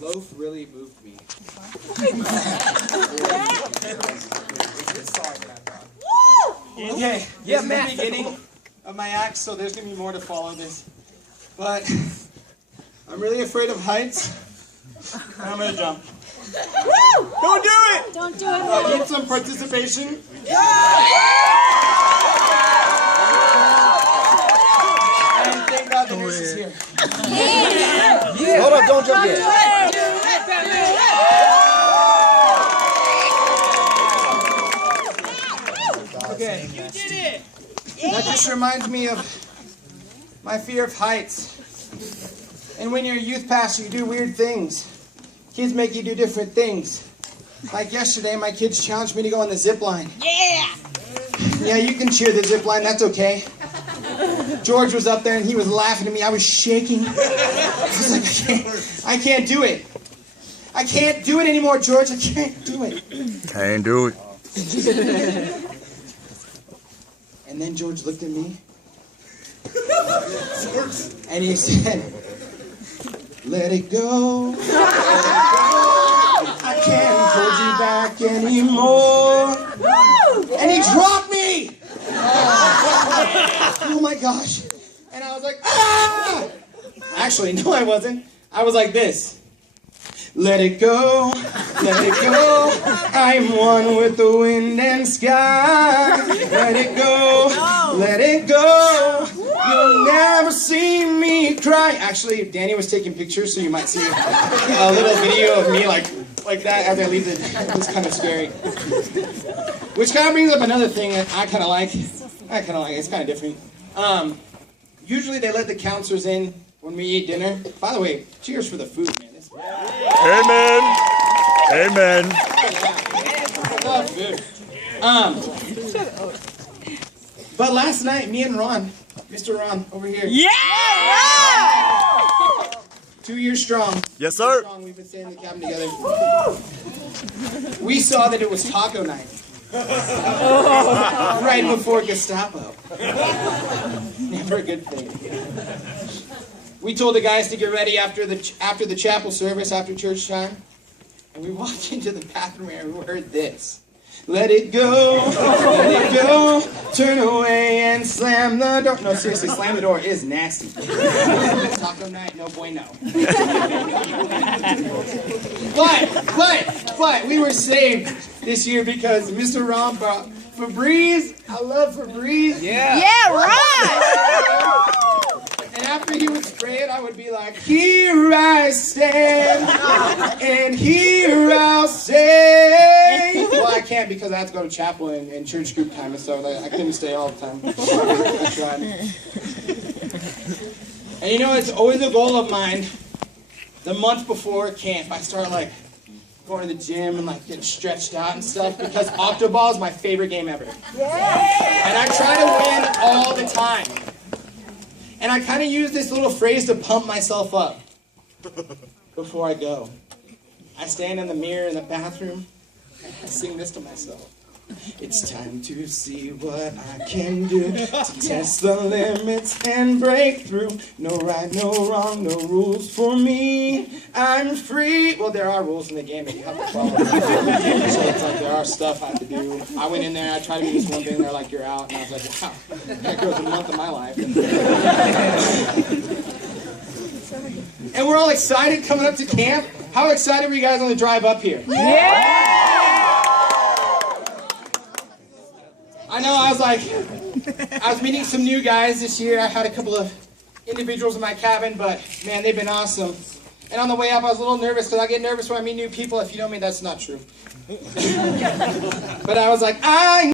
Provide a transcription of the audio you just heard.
Loaf really moved me. Okay, yeah, this is the beginning of my act, so there's going to be more to follow this. But I'm really afraid of heights, and I'm going to jump. Don't do it! Don't do it. I need some participation. And thank God the nurse is here. Hold up, don't jump yet. Okay. You did it! That just reminds me of my fear of heights. And when you're a youth pastor, you do weird things. Kids make you do different things. Like yesterday, my kids challenged me to go on the zip line. Yeah! Yeah, you can cheer the zip line, that's okay. George was up there and he was laughing at me. I was shaking. I was like, I can't do it. I can't do it anymore, George. I can't do it. Can't do it. And then George looked at me. And he said, let it go. Let it go. I can't hold you back anymore. And he dropped me. Oh my gosh. And I was like, ah! Actually, no, I wasn't. I was like this. Let it go, let it go. I'm one with the wind and sky. Let it go, let it go. You'll never see me cry. Actually, Danny was taking pictures, so you might see a little video of me like that as I leave it. It's kind of scary. Which kind of brings up another thing that I kind of like. It's kind of different. Usually they let the counselors in when we eat dinner. By the way, cheers for the food, man. Amen. Amen. I love food. But last night, me and Ron, Mr. Ron, over here. Yeah! 2 years strong. Yes, sir. Strong. We've been staying in the cabin together. We saw that it was taco night. Right before Gestapo. Never a good thing. We told the guys to get ready after the chapel service, after church time. And we walked into the bathroom and we heard this. Let it go, let it go, turn away and slam the door. No, seriously, slam the door is nasty. Taco night, no bueno. But, we were saved this year because Mr. Ron brought Febreze. I love Febreze. Yeah, right! And after he would spray it, I would be like, here I stand, and here I'll stay. Well, I can't because I have to go to chapel and church group time and stuff. I couldn't stay all the time. I tried. And you know, it's always a goal of mine, the month before camp, I start like going to the gym and like getting stretched out and stuff because Octoball is my favorite game ever. And I try to win all the time. And I kind of use this little phrase to pump myself up before I go. I stand in the mirror in the bathroom and I sing this to myself. It's time to see what I can do to test the limits and break through. No right, no wrong, no rules for me. I'm free. Well, there are rules in the game that you have to follow. So it's like there are stuff I have to do. I went in there, I tried to do this one thing, they're like, you're out. And I was like, wow, that goes a month of my life. And we're all excited coming up to camp. How excited were you guys on the drive up here? Yeah! I know, I was meeting some new guys this year. I had a couple of individuals in my cabin, but man, they've been awesome. And on the way up, I was a little nervous because I get nervous when I meet new people. If you know me, that's not true. But I was like, I